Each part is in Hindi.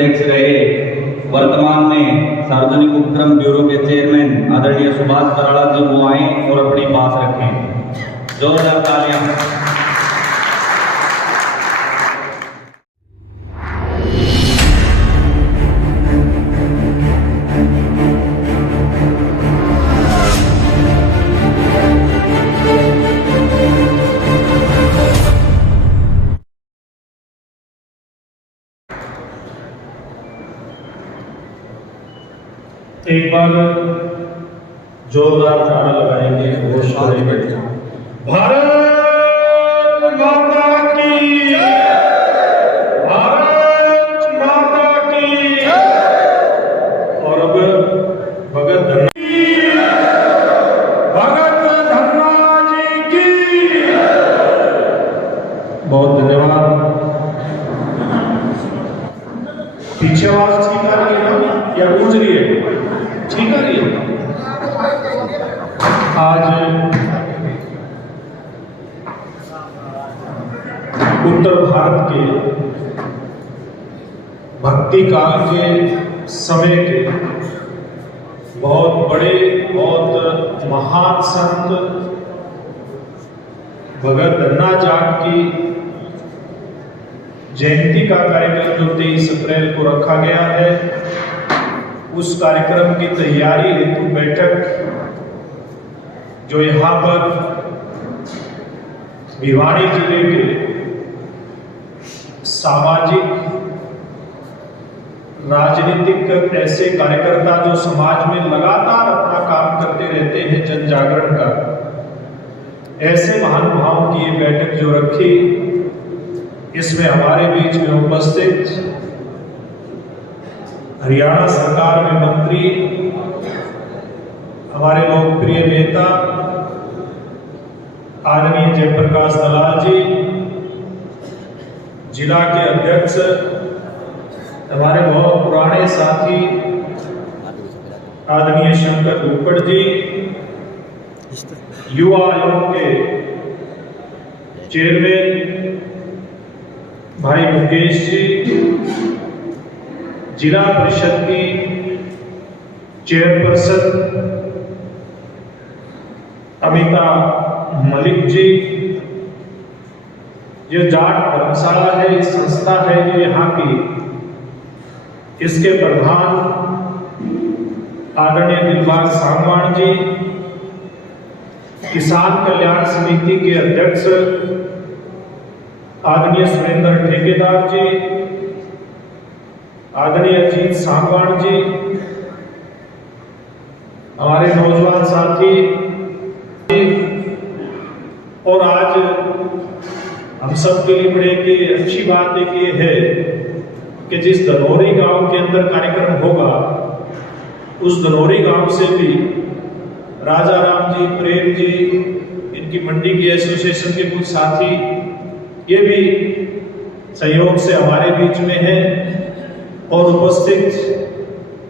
अध्यक्ष रहे, वर्तमान में सार्वजनिक उपक्रम ब्यूरो के चेयरमैन आदरणीय सुभाष बराड़ा जी वो आए और अपनी बात रखें। जोरदार तालियां। एक बार जोरदार नारा लगाएंगे, घोष करेंगे। भारत माता की, भारत माता की। और अब भगत धन्ना जी की। बहुत धन्यवाद। पीछे आवाज ठीक आ रही है या गूंज रही है? ठीक है। आज उत्तर भारत के भक्ति काल के समय के बहुत बड़े, बहुत महान संत भगत धन्ना जाट की जयंती का कार्यक्रम जो 23 अप्रैल को रखा गया है, उस कार्यक्रम की तैयारी हेतु बैठक जो यहाँ पर भिवानी जिले के सामाजिक राजनीतिक ऐसे कार्यकर्ता जो समाज में लगातार अपना काम करते रहते हैं जन जागरण का, ऐसे महानुभावों की ये बैठक जो रखी, इसमें हमारे बीच में उपस्थित हरियाणा सरकार में मंत्री, हमारे लोकप्रिय नेता आदरणीय जयप्रकाश दलाल जी, जिला के अध्यक्ष हमारे बहुत पुराने साथी आदरणीय शंकर रूपड़ जी, युवा आयोग के चेयरमैन भाई मुकेश जी, जिला परिषद की चेयरपर्सन अमिता मलिक जी, जो जाट धर्मशाला है, इस संस्था है जो यहाँ की, इसके प्रधान आदरणीय दिलबाग सांगवान जी, किसान कल्याण समिति के अध्यक्ष आदरणीय सुरेंद्र ठेकेदार जी, आदरणीय अजीत सांगवान जी, हमारे नौजवान साथी, और आज हम सब के लिए बड़े की अच्छी बात एक ये है कि जिस धनौरी गांव के अंदर कार्यक्रम होगा, उस धनौरी गांव से भी राजा राम जी, प्रेम जी, इनकी मंडी की एसोसिएशन के कुछ साथी, ये भी सहयोग से हमारे बीच में है। और उपस्थित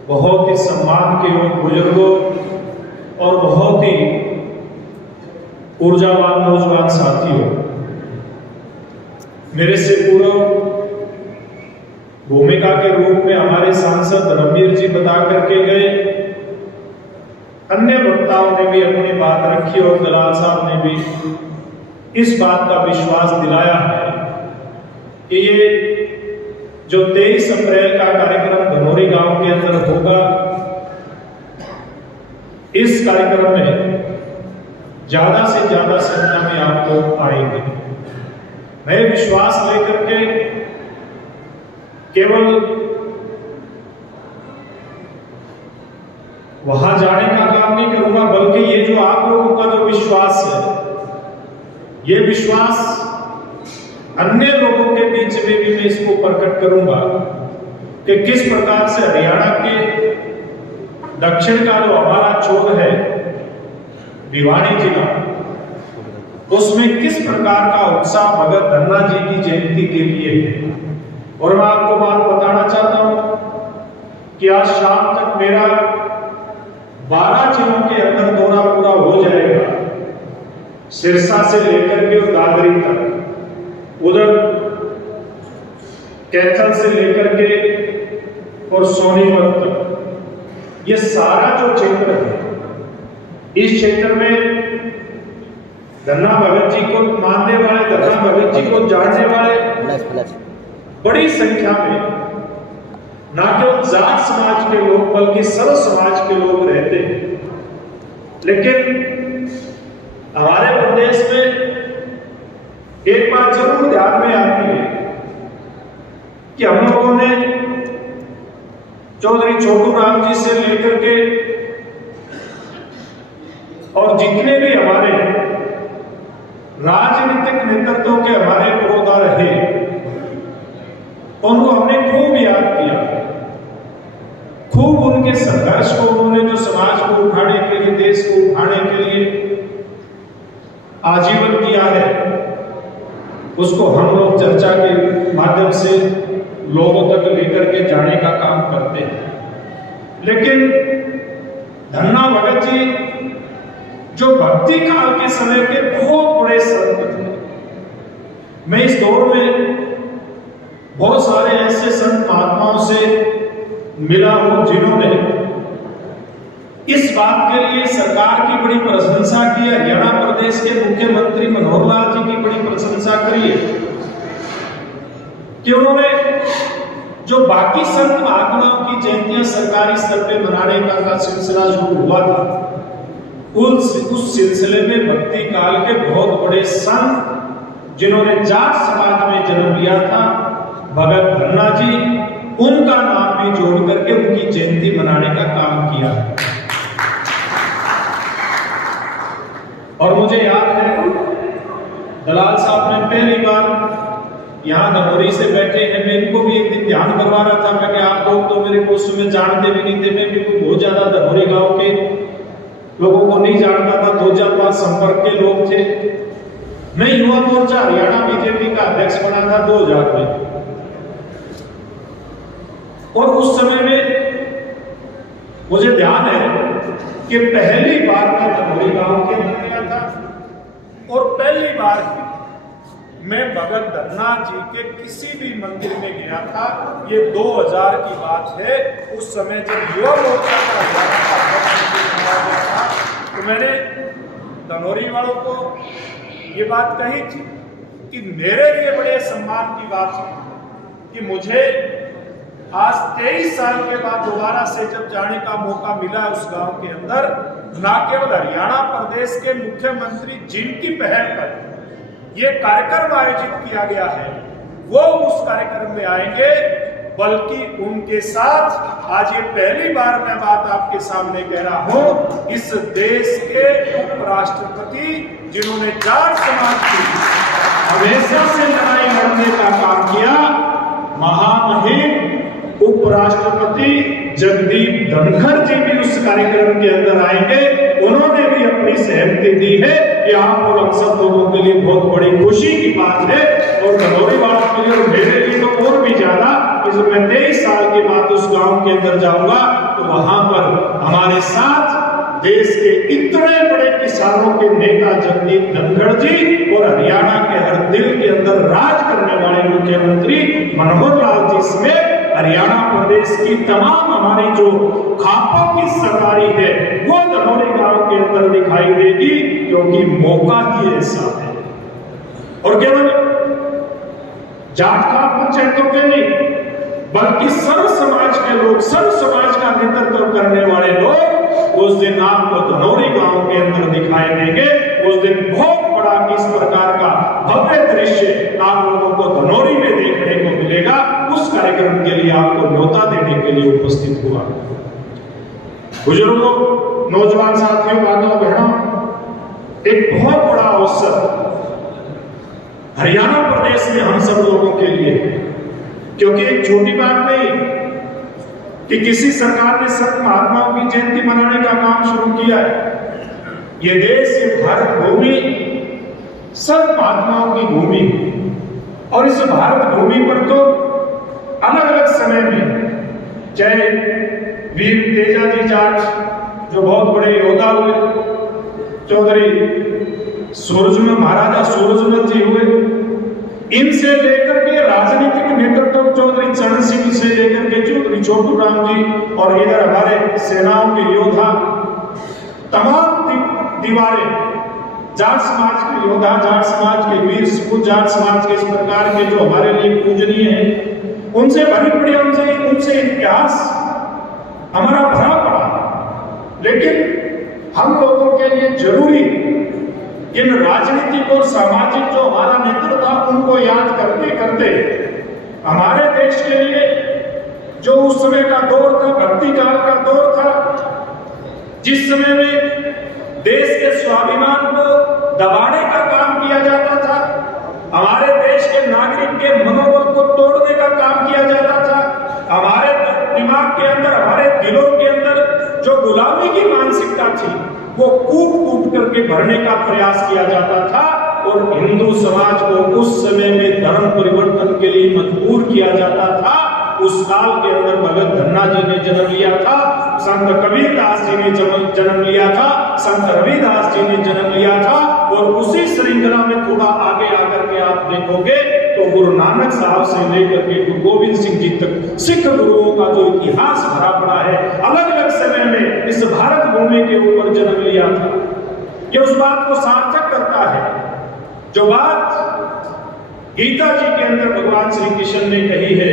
बहुत ही सम्मान के बुजुर्गों और बहुत ही ऊर्जावान नौजवान साथियों, मेरे से पूर्व भूमिका के रूप में हमारे सांसद रणवीर जी बता करके गए, अन्य वक्ताओं ने भी अपनी बात रखी और दलाल साहब ने भी इस बात का विश्वास दिलाया है कि ये जो 23 अप्रैल का कार्यक्रम धनौरी गांव के अंदर होगा, इस कार्यक्रम में ज्यादा से ज्यादा संख्या में आप लोग आएंगे। मैं विश्वास लेकर के केवल वहां जाने का काम नहीं करूंगा, बल्कि ये जो आप लोगों का जो विश्वास है, ये विश्वास अन्य लोगों के बीच में भी मैं इसको प्रकट करूंगा कि किस प्रकार से हरियाणा के दक्षिण का जो हमारा छोर है भिवानी जिला, उसमें किस प्रकार का उत्साह भगत धन्ना जी की जयंती के लिए है। और मैं आपको बात बताना चाहता हूं कि आज शाम तक मेरा 12 जिलों के अंदर दौरा पूरा हो जाएगा, सिरसा से लेकर के दादरी तक, उधर कैथल से लेकर के और सोनीपत तक ये सारा जो क्षेत्र है, इस क्षेत्र में धन्ना भगत जी को मानने वाले, धन्ना भगत जी को जानने वाले बड़ी संख्या में ना केवल जाट समाज के लोग बल्कि सर्व समाज के लोग रहते हैं। लेकिन हमारे प्रदेश में एक बात जरूर ध्यान में आती है कि हम लोगों ने चौधरी छोटू राम जी से लेकर के और जितने भी हमारे राजनीतिक नेतृत्व के हमारे पुरोधा रहे, उनको हमने खूब याद किया, खूब उनके संघर्ष को, उन्होंने जो समाज को उठाने के लिए, देश को उठाने के लिए आजीवन किया है, उसको हम लोग चर्चा के माध्यम से लोगों तक लेकर के जाने का काम करते हैं। लेकिन धन्ना भगत जी जो भक्ति काल के समय के बहुत बड़े संत थे। मैं इस दौर में बहुत सारे ऐसे संत महात्माओं से मिला हूं जिन्होंने इस बात के लिए सरकार की बड़ी प्रशंसा की है। हरियाणा प्रदेश के मुख्यमंत्री मनोहर लाल जी की बड़ी प्रशंसा करी है कि उन्होंने जो बाकी संत महात्माओं की जयंतियां सरकारी स्तर पे मनाने का सिलसिला शुरू हुआ था, उस सिलसिले में भक्ति काल के बहुत बड़े संत जिन्होंने जाट समाज में जन्म लिया था, भगत धन्ना जी, उनका नाम भी जोड़ करके उनकी जयंती मनाने का काम किया। और मुझे याद है दलाल साहब ने पहली बार यहाँ धनौरी से बैठे हैं, मैं इनको भी एक दिन ध्यान करवा रहा था, मैं कि आप लोग तो मेरे को उस समय जानते भी नहीं थे, मैं भी बहुत ज्यादा धनौरी गांव के लोगों को नहीं जानता था, 2005 संपर्क के लोग थे। मैं युवा मोर्चा हरियाणा बीजेपी का अध्यक्ष बना था 2000 में, और उस समय में मुझे ध्यान है कि पहली बार मैं धनौरी गांव के अंदर गया था और पहली बार मैं भगत धन्ना जी के किसी भी मंदिर में गया था। ये 2000 की बात है, उस समय जब युवा मोर्चा का था, तो मैंने धनौरी वालों को ये बात कही थी कि मेरे लिए बड़े सम्मान की बात है कि मुझे आज 23 साल के बाद दोबारा से जब जाने का मौका मिला उस गांव के अंदर, ना केवल हरियाणा प्रदेश के मुख्यमंत्री जिनकी पहल पर ये कार्यक्रम आयोजित किया गया है, वो उस कार्यक्रम में आएंगे, बल्कि उनके साथ आज ये पहली बार मैं बात आपके सामने कह रहा हूं, इस देश के उपराष्ट्रपति जिन्होंने जाट समाज की हमेशा से लड़ाई लड़ने का काम किया, महामहिम उपराष्ट्रपति जगदीप धनखड़ जी भी उस कार्यक्रम के अंदर आएंगे। उन्होंने भी अपनी सहमति दी है कि आप और हम सब लोगों के लिए बहुत बड़ी खुशी की बात है, और धनौरी वालों के लिए और मेरे लिए तो और भी ज्यादा कि जब मैं 23 साल के बाद उस गांव के अंदर जाऊंगा तो वहां पर हमारे साथ देश के इतने बड़े किसानों के नेता जगदीप धनखड़ जी और हरियाणा के हर दिल के अंदर राज करने वाले मुख्यमंत्री मनोहर लाल जी समेत हरियाणा प्रदेश की तमाम हमारी जो खापों की सरदारी है वो धनौरी गांव के अंदर दिखाई देगी, क्योंकि मौका ही ऐसा है। और केवल जाट का पंचायतों के नहीं, बल्कि सर्व समाज के लोग, सर्व समाज का नेतृत्व करने वाले लोग उस दिन आपको धनौरी गांव के अंदर दिखाई देंगे। उस दिन बहुत बड़ा किस प्रकार का भव्य दृश्य आप लोगों को धनौरी में देखने को मिलेगा, उस कार्यक्रम के लिए आपको न्योता देने के लिए उपस्थित हुआ। बुजुर्गों, नौजवान साथियों, माताओं बहनों, एक बहुत बड़ा अवसर हरियाणा प्रदेश में हम सब लोगों के लिए, क्योंकि एक छोटी बात नहीं कि किसी सरकार ने संत महात्माओं की जयंती मनाने का काम शुरू किया है। ये देश, ये भारत भूमि संत महात्माओं की भूमि, और इस भारत भूमि पर तो अलग अलग समय में, चाहे वीर तेजाजी जाट जो बहुत बड़े योद्धा हुए, चौधरी सूरजमल महाराजा सूरजमल जी हुए, इनसे लेकर के राजनीतिक नेतृत्व चौधरी चरण सिंह से लेकर के चौधरी छोटू राम जी और इधर हमारे सेनाओं के योद्धा, तमाम दीवारें जाट समाज के योद्धा, जाट समाज के वीर सपूत, जाट समाज के इस प्रकार के जो हमारे लिए पूजनीय हैं, उनसे भरी पड़ी, उनसे इतिहास हमारा भरा पड़ा। लेकिन हम लोगों के लिए जरूरी इन राजनीतिक और सामाजिक जो हमारा नेतृत्व था उनको याद करते करते हमारे देश के लिए जो उस समय का दौर था, भक्ति काल का दौर था, जिस समय में देश के स्वाभिमान को दबाने का काम किया जाता था, हमारे देश के नागरिक के मनोबल को तोड़ने का काम किया जाता था, हमारे दिमाग के अंदर, हमारे दिलों के अंदर जो गुलामी की मानसिकता थी वो कूट कूट करके भरने का प्रयास किया जाता था और हिंदू समाज को उस समय में धर्म परिवर्तन के लिए मजबूर किया जाता था। उस काल के अंदर भगत धन्ना जी ने जन्म लिया था, संत कबीरदास जी ने जन्म लिया था, संत रविदास जी ने जन्म लिया था और उसी श्रृंखला में थोड़ा आगे आकर के आप देखोगे तो गुरु नानक साहब से लेकर के गुरु गोविंद सिंह जी तक सिख गुरुओं का जो इतिहास भरा पड़ा है, अलग अलग समय में इस भारत भूमि के ऊपर जन्म लिया था। ये उस बात को सार्थक करता है जो बात गीता जी के अंदर भगवान श्री कृष्ण ने कही है,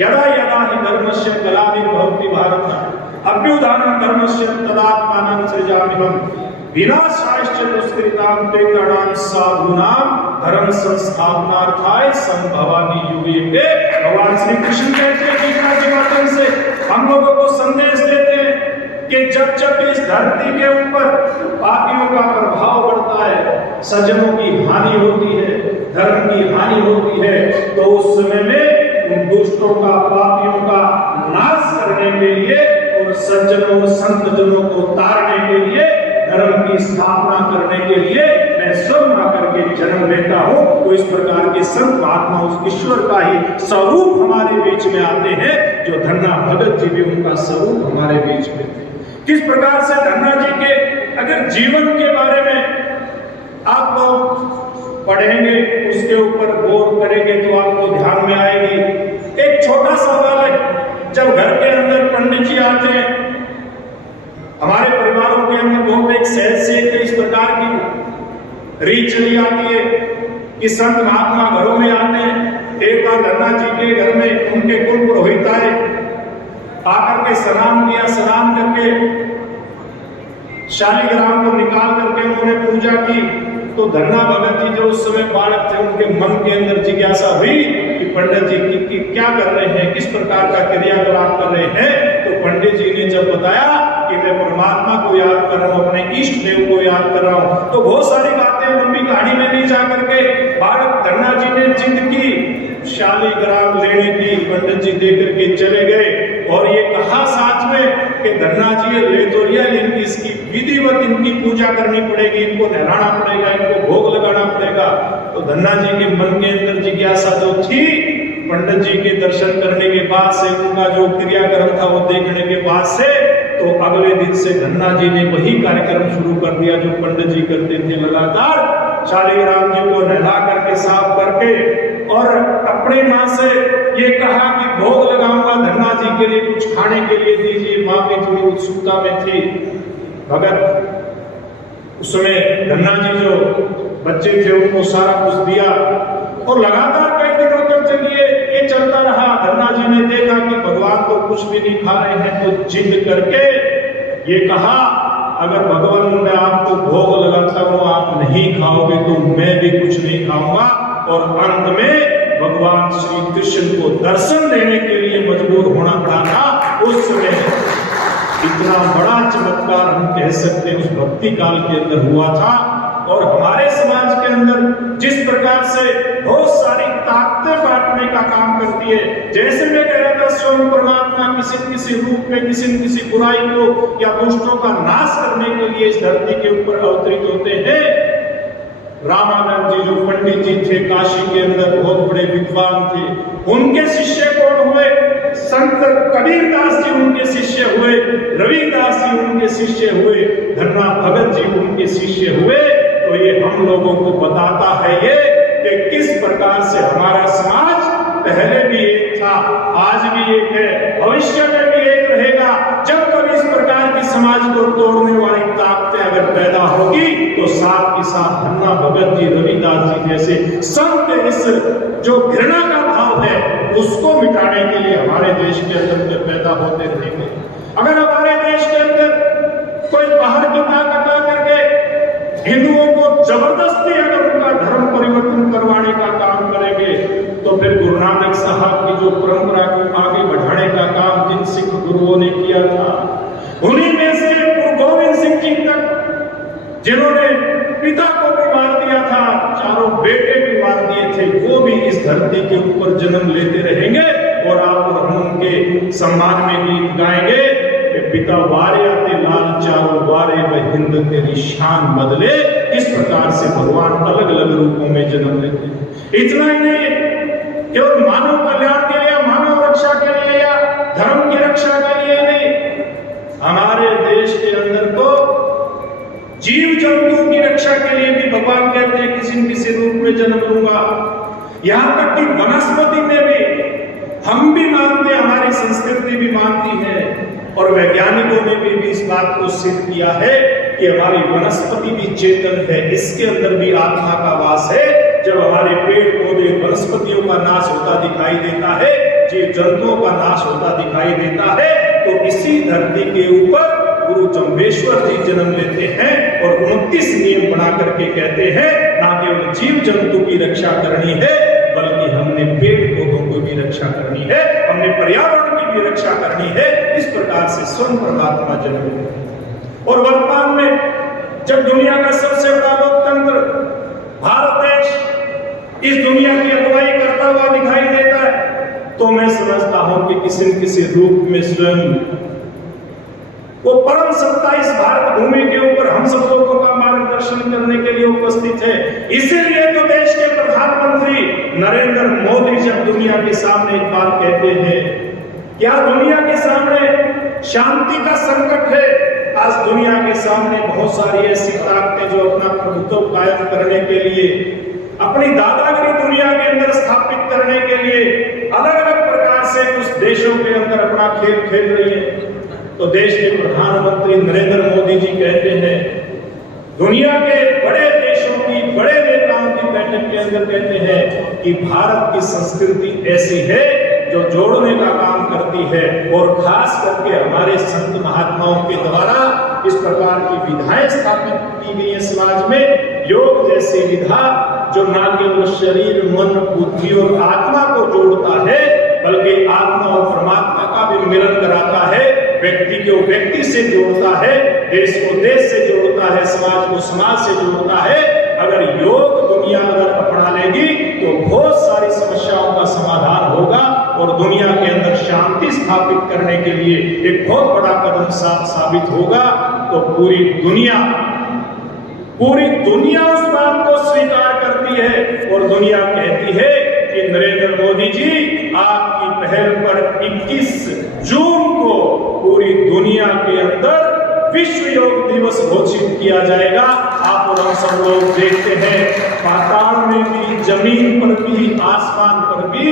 यदा यदा हि धर्मस्य ग्लानिर्भवति भारत अभ्युत्थानं धर्मस्य तदात्मानं सृजाम्यहम् विनाशाश्च दुष्कृतां ते गणान् साधूनां धर्म संस्थापनार्थाय संभवामि युगे युगे। भगवान श्री कृष्ण कहते हैं गीता के माध्यम से हम लोगों को संदेश देते हैं कि जब जब इस धरती के ऊपर पापियों का प्रभाव बढ़ता है, सज्जनों की हानि होती है, धर्म की हानि होती है, तो उस समय में उन दुष्टों का, पापियों का नाश करने के लिए और सज्जनों और संत जनों को तारने के लिए, धर्म की स्थापना करने के लिए मैं स्वयं आकर के जन्म लेता हूं। तो इस प्रकार के संत महात्मा उस ईश्वर का ही स्वरूप हमारे बीच में आते हैं, जो धन्ना भगत जी भी उनका स्वरूप हमारे बीच में थे। किस प्रकार से धन्ना जी के अगर जीवन के बारे में आप लोग पढ़ेंगे, उसके ऊपर गौर करेंगे तो आपको ध्यान में आएगी। एक छोटा सा बालक जब घर के अंदर पंडित जी आते हैं, हमारे परिवारों के अंदर बहुत एक सहज से इस प्रकार की रीत चली आती है कि संत महात्मा घरों में आते हैं। एक बार धन्ना जी के घर में उनके कुल पुरोहित आए, आकर के स्नान किया, स्नान करके शालिग्राम को निकाल करके उन्होंने पूजा की। तो धन्ना भगत जी जो उस समय बालक थे, उनके मन के अंदर जिज्ञासा हुई कि पंडित जी की क्या कर रहे हैं, किस प्रकार का क्रियाकलाप कर रहे हैं। तो पंडित जी ने जब बताया कि मैं परमात्मा को याद कर रहा हूँ, अपने इष्ट देव को याद कर रहा हूँ, तो बहुत सारी बातें लंबी कहानी में नहीं जा करके बालक धन्ना जी ने जिद की, शालिग्राम लेने की, पंडित जी दे करके चले गए और ये कहा साथ में कि धन्ना जी ले तो लिया, लेकिन इसकी विधिवत इनकी पूजा करनी पड़ेगी, इनको नहलाना पड़ेगा, इनको भोग लगाना पड़ेगा। तो धन्ना जी के मन के अंदर जिज्ञासा जो थी, पंडित जी के दर्शन करने के बाद से, उनका जो क्रियाक्रम था वो देखने के बाद से, तो अगले दिन से धन्ना जी ने वही कार्यक्रम शुरू कर दिया जो पंडित जी करते थे लगातार। शालिग्राम जी को नहला करके, साफ करके और अपनी माँ से ये कहा कि भोग लगाऊंगा, धन्ना जी के लिए कुछ खाने के लिए दीजिए। माँ भी थोड़ी उत्सुकता में थी। भगत उसमें धन्ना जी जो बच्चे थे उनको सारा कुछ दिया और लगातार कई दिनों तक चलिए ये चलता रहा। धन्ना जी ने देखा कि भगवान तो कुछ भी नहीं खा रहे हैं, तो जिद करके ये कहा, अगर भगवान मैं आपको भोग लगाता हूँ, आप नहीं खाओगे तो मैं भी कुछ नहीं खाऊंगा। और अंत में भगवान श्री कृष्ण को दर्शन देने के लिए मजबूर होना पड़ा था। उस समय इतना बड़ा चमत्कार हम कह सकते हैं उस भक्ति काल के अंदर हुआ था। और हमारे समाज के अंदर जिस प्रकार से बहुत सारी ताकतें बांटने का काम करती है, जैसे मैं कह रहा था स्वयं परमात्मा किसी न किसी रूप में किसी न किसी बुराई को या दुष्टों का नाश करने के लिए इस धरती के ऊपर अवतरित होते हैं। रामानंद जी जो पंडित जी थे, काशी के अंदर बहुत बड़े विद्वान थे, उनके शिष्य कौन हुए? संत कबीरदास जी उनके शिष्य हुए, रविदास जी उनके शिष्य हुए, धन्ना भगत जी उनके शिष्य हुए। तो ये हम लोगों को बताता है ये कि किस प्रकार से हमारा समाज पहले भी एक था, आज भी एक है, भविष्य भगत जी, रविदास जी जैसे संत इस जो घृणा का भाव है उसको मिटाने के लिए हमारे देश के अंदर पैदा होते रहेंगे। अगर हमारे देश के अंदर कोई बाहर की ताकत आकर के हिंदुओं को जबरदस्ती अगर उनका धर्म परिवर्तन करवाने का काम करेंगे तो फिर गुरु नानक साहब की जो परंपरा को आगे बढ़ाने का काम जिन सिख गुरुओं ने किया था, उन्हीं में से गुरु गोविंद सिंह जी तक जिन्होंने पिता को भी मार दिया था, चारों बेटे भी मार दिए थे, वो भी इस धरती के ऊपर जन्म लेते रहेंगे और आप और हम उनके सम्मान में गीत गाएंगे कि पिता वारे आते लाल चारों वारे व हिंद तेरी शान बदले। इस प्रकार से भगवान अलग अलग रूपों में जन्म लेते हैं। इतना ही नहीं, केवल मानव कल्याण के लिए, मानव रक्षा के लिए या धर्म की रक्षा के लिए नहीं, हमारे देश के अंदर तो जीव जंतुओं की रक्षा के लिए भी भगवान कहते हैं किसी न किसी रूप में जन्म लूंगा। यहां तक कि वनस्पति में भी हम भी मानते हैं, हमारी संस्कृति भी मानती है और वैज्ञानिकों ने भी इस बात को सिद्ध किया है कि हमारी वनस्पति भी चेतन है, इसके अंदर भी आत्मा का वास है। जब हमारे पेड़ पौधे वनस्पतियों का नाश होता दिखाई देता है, जीव जंतुओं का नाश होता दिखाई देता है, तो इसी धरती के ऊपर गुरु जम्बेश्वर जी जन्म लेते हैं और 29 नियम बना करके कहते हैं ना केवल जीव जंतु की रक्षा करनी है बल्कि हमने पेड़ पौधों को भी रक्षा करनी है, हमने पर्यावरण की भी रक्षा करनी है। इस प्रकार से स्वयं परमात्मा जन्म लेते हैं। और वर्तमान में जब दुनिया का सबसे बड़ा लोकतंत्र भारत देश इस दुनिया की अगुवाई करता हुआ दिखाई देता है, तो मैं समझता हूं कि किसी न किसी रूप में स्वयं वो परम सत्ता इस भारत भूमि के ऊपर हम सब लोगों का मार्गदर्शन करने के लिए उपस्थित है। इसीलिए तो देश के प्रधानमंत्री नरेंद्र मोदी जब दुनिया के सामने एक बात कहते हैं, क्या दुनिया के सामने शांति का संकट है? आज दुनिया के सामने बहुत सारी ऐसी ताकतें जो अपना प्रभुत्व कायम करने के लिए, अपनी दादागिरी दुनिया के अंदर स्थापित करने के लिए अलग अलग प्रकार से कुछ देशों के अंदर अपना खेल खेल रही है। तो देश के प्रधानमंत्री नरेंद्र मोदी जी कहते हैं, दुनिया के बड़े देशों की, बड़े नेताओं की बैठक के अंदर कहते हैं कि भारत की संस्कृति ऐसी है जो जोड़ने का काम करती है और खास करके हमारे संत महात्माओं के द्वारा इस प्रकार की विधाएं स्थापित की गई है समाज में। योग जैसी विधा जो ना केवल शरीर, मन, बुद्धि और आत्मा को जोड़ता है बल्कि आत्मा और परमात्मा का भी मिलन कराता है, व्यक्ति को व्यक्ति से जोड़ता है, देश को देश से जोड़ता है, समाज को समाज से जोड़ता है। अगर योग दुनिया अगर अपना लेगी तो बहुत सारी समस्याओं का समाधान होगा और दुनिया के अंदर शांति स्थापित करने के लिए एक बहुत बड़ा कदम साबित होगा। तो पूरी दुनिया उस बात को स्वीकार करती है और दुनिया कहती है कि नरेंद्र मोदी जी आपकी पहल पर 21 जून को पूरी दुनिया के अंदर विश्व योग दिवस घोषित किया जाएगा। आप और हम सब लोग देखते हैं पाताल में भी, जमीन पर भी, आसमान पर भी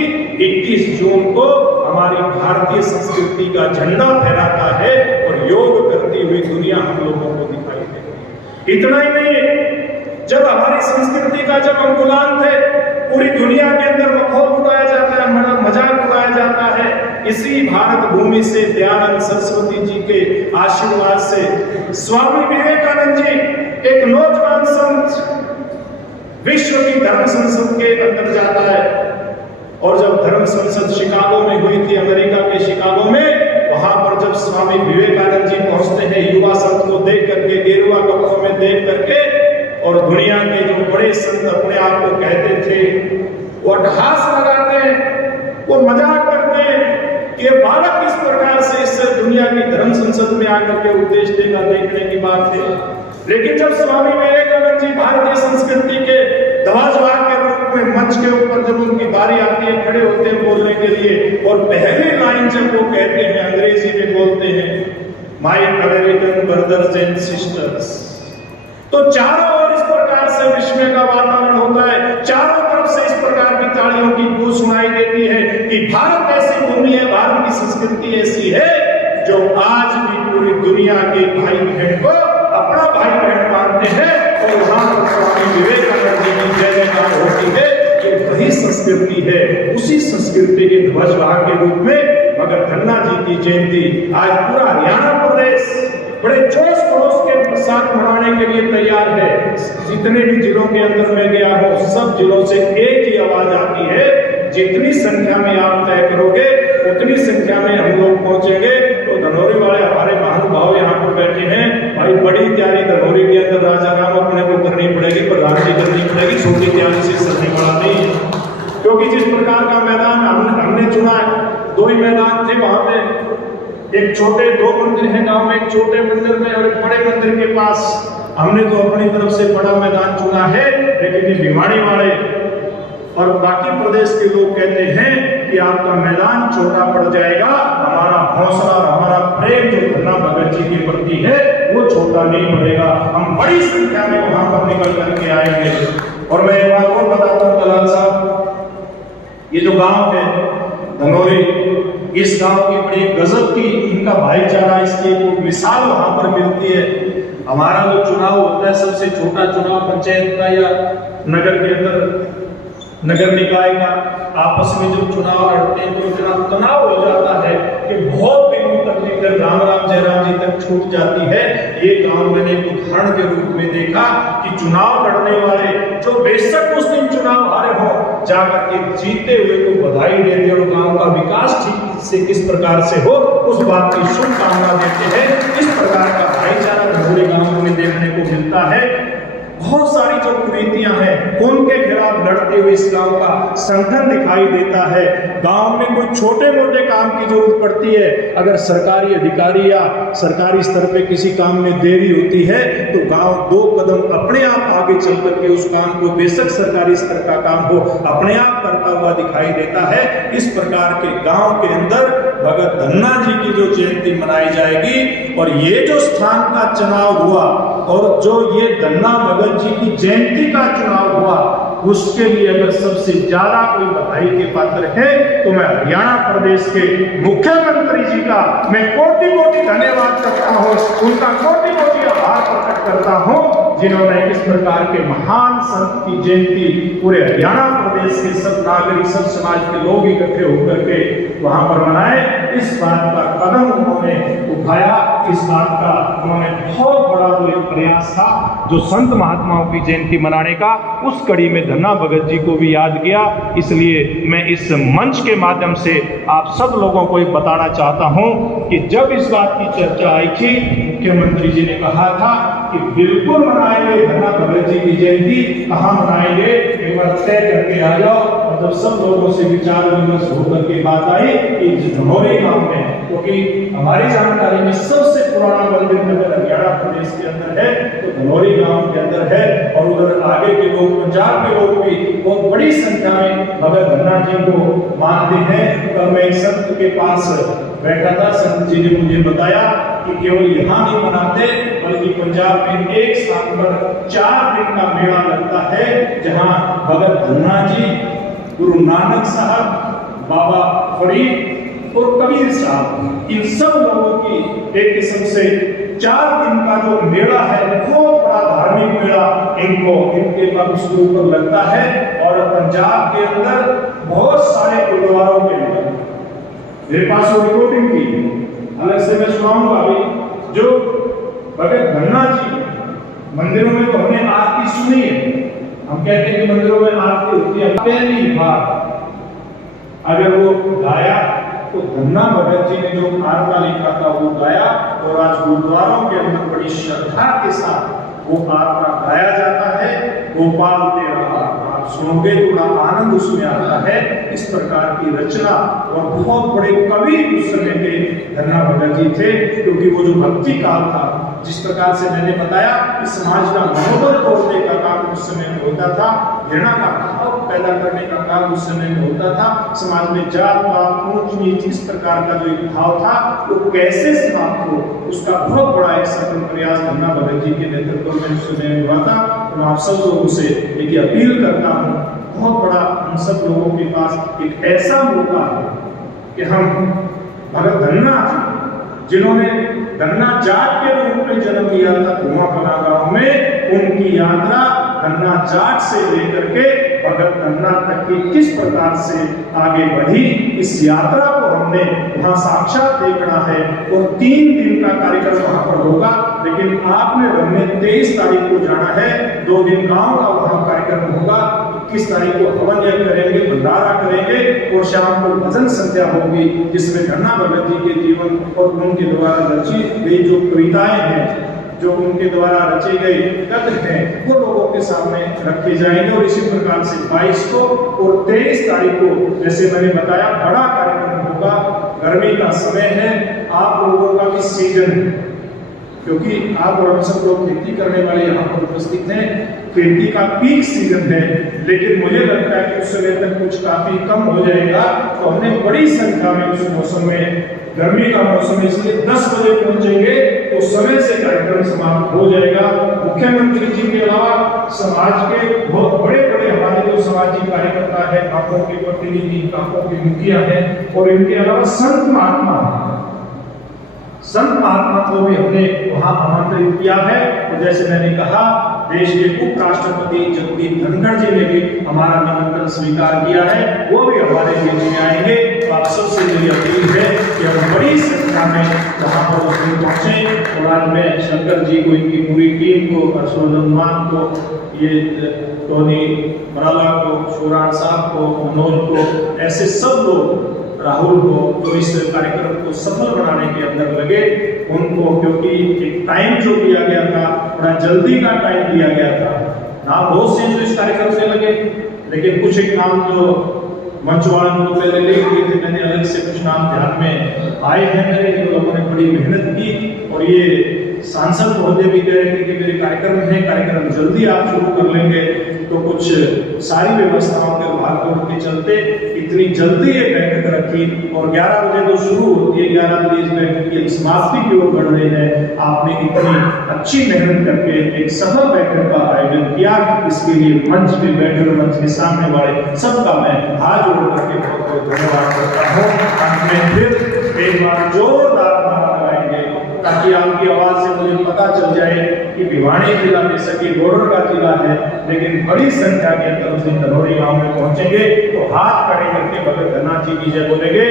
21 जून को हमारी भारतीय संस्कृति का झंडा फहराता है और योग करती हुई दुनिया हम लोगों को दिखाई देती। इतना ही नहीं, जब हमारी संस्कृति का जब हम गुलाम थे, पूरी दुनिया के अंदर मखौल उड़ाया जाता है, मजाक उड़ाया जाता है। इसी भारत भूमि से दयानंद सरस्वती जी के आशीर्वाद से स्वामी विवेकानंद जी एक नौजवान संत विश्व की धर्म संसद के अंदर जाता है और जब धर्म संसद शिकागो में हुई थी, अमेरिका के शिकागो में, वहां पर जब स्वामी विवेकानंद जी पहुंचते हैं, युवा संत को देख करके, गेरुआ कपड़ों में देख करके, और दुनिया के जो बड़े संत अपने आप को कहते थे वो अट्टहास लगाते हैं, वो मजाक करते हैं कि बालक किस प्रकार से इस दुनिया की धर्म संसद में आकर के उपदेश देगा, देखने की बात है। लेकिन जब स्वामी विवेकानंद जी भारतीय संस्कृति के ध्वजवाहक के रूप में मंच के ऊपर जब उनकी बारी आती है, खड़े होते हैं बोलने के लिए, और पहली लाइन जब वो कहते हैं, अंग्रेजी में बोलते हैं, my American brothers and sisters, तो चारों ओर इस प्रकार से विश्व का वातावरण होता है, चारों तरफ से इस प्रकार की तालियों की गूंज सुनाई देती है कि भारत ऐसी भूमि है, भारत की संस्कृति ऐसी है जो आज भी पूरी दुनिया के भाई बहन को अपना भाई बहन मानते हैं। और वहां पर स्वामी विवेकानंद होती है, ये वही संस्कृति है। उसी संस्कृति के ध्वजवाहक के रूप में भगत धन्ना जी की जयंती आज पूरा हरियाणा प्रदेश बड़े जोश खरोश के साथ मनाने के लिए तैयार है। जितने भी जिलों के अंदर मैं गया हूँ, सब जिलों से एक ही आवाज आती है, जितनी संख्या में आप तय करोगे उतनी संख्या में हम लोग पहुंचेंगे। तो धनौरी वाले हमारे महानुभाव यहाँ पर बैठे हैं, भाई बड़ी तैयारी धनौरी के अंदर राजा राम अपने को करनी पड़ेगी, प्रधान जी करनी पड़ेगी, छोटी तैयारी से सरने वाला नहीं। क्योंकि जिस प्रकार का मैदान हमने चुना है, दो ही मैदान थे वहां पे, एक छोटे दो मंदिर है गांव में, एक छोटे मंदिर में और एक बड़े मंदिर के पास। हमने तो अपनी तरफ से बड़ा मैदान चुना है, लेकिन ये भिवाड़ी वाले और बाकी प्रदेश के लोग कहते हैं कि आपका मैदान छोटा पड़ जाएगा। हमारा हौसला और हमारा प्रेम जो धन्ना भगत जी के प्रति है वो छोटा नहीं पड़ेगा, हम बड़ी संख्या में वहां पर निकल करके आएंगे। और मैं एक बात और बताता हूँ दलाल साहब, ये जो गांव है धनौरी, इस गांव की बड़ी गजब की इनका भाईचारा, इसकी एक मिसाल वहां पर मिलती है। हमारा जो चुनाव होता है, सबसे छोटा चुनाव पंचायत का या नगर के अंदर नगर निकाय का, आपस में जो चुनाव लड़ते हैं तो इतना तनाव हो जाता है कि बहुत दिनों तक लेकर राम राम जयराम जी तक छूट जाती है। ये गांव मैंने एक उदाहरण के रूप में देखा कि चुनाव लड़ने वाले जो बेशक उस दिन चुनाव हारे हो, जाकर के जीते हुए को बधाई देते और गांव का विकास ठीक से किस प्रकार से हो उस बात की शुभकामना देते हैं। इस प्रकार का भाईचारा धनौरी गांव में देखने को मिलता है। बहुत सारी जो कुरीतियां हैं उनके खिलाफ लड़ते हुए इस गांव का संगठन दिखाई देता है। गांव में कोई छोटे मोटे काम की जरूरत पड़ती है, अगर सरकारी अधिकारी या सरकारी स्तर पे किसी काम में देरी होती है तो गांव दो कदम अपने आप आगे चल करके उस काम को, बेशक सरकारी स्तर का काम हो, अपने आप करता हुआ दिखाई देता है। इस प्रकार के गांव के अंदर भगत धन्ना जी की जो जयंती मनाई जाएगी और ये जो स्थान का चुनाव हुआ और जो ये धन्ना भगत जी की जयंती का चुनाव हुआ, उसके लिए अगर सबसे ज्यादा कोई बधाई के पात्र है तो मैं हरियाणा प्रदेश के मुख्यमंत्री जी का मैं कोटि कोटि धन्यवाद करता हूं, उनका कोटि कोटि आभार प्रकट करता हूं, जिन्होंने इस प्रकार के महान संत की जयंती पूरे हरियाणा प्रदेश के सब नागरिक, सब समाज के लोग इकट्ठे होकर के वहां पर मनाए। इस बात का कदम उन्होंने उठाया, इस बात का उन्होंने बहुत बड़ा जो एक प्रयास था जो संत महात्माओं की जयंती मनाने का, उस कड़ी में धन्ना भगत जी को भी याद किया। इसलिए मैं इस मंच के माध्यम से आप सब लोगों को एक बताना चाहता हूं कि जब इस बात की चर्चा आई थी, मुख्यमंत्री जी ने कहा था कि बिल्कुल मनाएंगे धन्ना भगत जी की जयंती। कहाँ मनाएंगे, एक बार तय करके आ जाओ। और जब सब लोगों से विचार विमर्श होकर के बात आई कि धनौरी गांव में, क्योंकि हमारी जानकारी में सबसे पुराना मंदिर नगर हरियाणा प्रदेश के अंदर है तो धनौरी गांव के अंदर है, और उधर आगे के लोग, पंजाब के लोग भी बहुत बड़ी संख्या में भगत धन्ना जी को मानते हैं। और मैं एक संत के पास बैठा था, संत जी ने मुझे बताया कि केवल यहाँ नहीं मनाते बल्कि पंजाब में एक स्थान पर 4 दिन का मेला लगता है, जहाँ भगत धन्ना जी, गुरु नानक साहब, बाबा फरीद और कबीर साहब, इन सब लोगों की एक किस्म से 4 दिन का जो मेला है, बहुत बड़ा धार्मिक मेला इनके वंश के ऊपर लगता है। और पंजाब के अंदर बहुत सारे गुरुद्वारों के अंदर मेरे पास वो रिकॉर्डिंग की अलग से मैं सुनाऊंगा अभी, जो भगत धन्ना जी मंदिरों में तो हमने आरती सुनी है, हम कहते हैं कि मंदिरों में आरती होती है, पहली बार अगर वो गाया तो धन्ना भगत जी ने जो आरता लिखा था वो गाया, और आज गुरुद्वारों के अंदर बड़ी श्रद्धा के साथ वो आरता गाया जाता है। गोपाल तेरा आप सुनोगे तो बड़ा आनंद उसमें आता है। इस प्रकार की रचना, और बहुत बड़े कवि उस समय के धन्ना भगत जी थे, क्योंकि वो जो भक्ति काल था, जिस प्रकार से मैंने बताया कि समाज का मनोबल तोड़ने का काम उस समय में होता था, घृणा का भाव पैदा करने का काम उस समय में होता था, समाज में जात पात ऊंच नीच इस प्रकार का जो एक भाव था वो कैसे समाप्त हो, उसका बहुत बड़ा एक सफल प्रयास धन्ना भगत जी के नेतृत्व में उस समय हुआ था। तो मैं आप सब लोगों से एक अपील करता हूँ, बहुत बड़ा हम सब लोगों के पास एक ऐसा मौका है कि हम भगत धन्ना जी, जिन्होंने धन्ना जाट के रूप में जन्म लिया था कुआं गांव में, उनकी यात्रा धन्ना जाट से लेकर के भगत धन्ना तक की किस प्रकार से आगे बढ़ी, इस यात्रा को हमने वहां साक्षात देखना है। और 3 दिन का कार्यक्रम वहां पर होगा, लेकिन आपने हमने 23 तारीख को जाना है। 2 दिन गांव का वहां कार्यक्रम होगा। 21 तारीख को हवन यज्ञ करेंगे, भंडारा करेंगे और शाम को भजन संध्या होगी, जिसमें धन्ना भगत जी के जीवन और उनके द्वारा रची गई जो कविताएं हैं, जो उनके द्वारा रचे गए गद्य हैं, वो लोगों के सामने रखे जाएंगे। और इसी प्रकार से 22 को और 23 तारीख को, जैसे मैंने बताया, बड़ा कार्यक्रम होगा। गर्मी का समय है, आप लोगों का भी सीजन है, क्योंकि आप और हम सब लोग खेती करने वाले यहाँ पर उपस्थित हैं। खेती का पीक सीजन है, लेकिन मुझे लगता है कि उस समय तक कुछ काफी कम हो जाएगा। तो हमने बड़ी संख्या में उस मौसम में, गर्मी का मौसम है, इसलिए 10 बजे पहुंचेंगे तो समय से कार्यक्रम समाप्त हो जाएगा। मुख्यमंत्री जी के अलावा समाज के बहुत बड़े बड़े हमारे जो सामाजिक कार्यकर्ता है, गांवों के प्रतिनिधि, गांवों के मुखिया है, और इनके अलावा संत महात्मा को भी हमने वहां आमंत्रित किया है। तो जैसे मैंने कहा, देश के उपराष्ट्रपति जगदीप धनखड़ जी ने भी हमारा निमंत्रण स्वीकार किया है, वो भी हमारे बीच में आएंगे। तो आप सबसे मेरी अपील है कि हम बड़ी संख्या में वहां पर उस दिन पहुंचे। और आज मैं शंकर जी को, इनकी पूरी टीम को, हर्षवर्धन मान को, ये टोनी मराला को, शिवराज साहब को, मनोज को, ऐसे सब लोग, राहुल को, जो इस कार्यक्रम को सफल बनाने के अंदर लगे, उनको, क्योंकि एक टाइम जो दिया गया था, बड़ा जल्दी का टाइम दिया गया था। नाम बहुत से जो इस कार्यक्रम से लगे, लेकिन कुछ एक नाम जो मंच वालों को पहले ले लिए थे, मैंने अलग से कुछ नाम ध्यान में आए हैं मेरे, जो लोगों ने बड़ी मेहनत की। और ये सांसद महोदय भी कह रहे थे कि मेरे कार्यक्रम है, कार्यक्रम जल्दी आप शुरू कर लेंगे। तो कुछ सारी व्यवस्थाओं के भागदौड़ के चलते इतनी जल्दी ये बैठक रखी, और 11 बजे तो शुरू होती है, 11 बजे इस बैठक की समाप्ति की ओर बढ़ रही है। आपने इतनी अच्छी मेहनत करके एक सफल बैठक का आयोजन किया, इसके लिए मंच पे बैठे और मंच के सामने वाले सबका मैं हाथ जोड़ करके बहुत बहुत धन्यवाद करता हूँ। अंत में फिर एक बार जोरदार नारा लगाएंगे, ताकि आपकी आवाज से मुझे पता चल जाए कि भिवानी जिला जैसे कि बॉर्डर का जिला है, लेकिन बड़ी संख्या के अंदर उस दिन धनौरी गांव में पहुंचेंगे तो हाथ खड़े करके भगत धन्ना जी की जय बोलेंगे।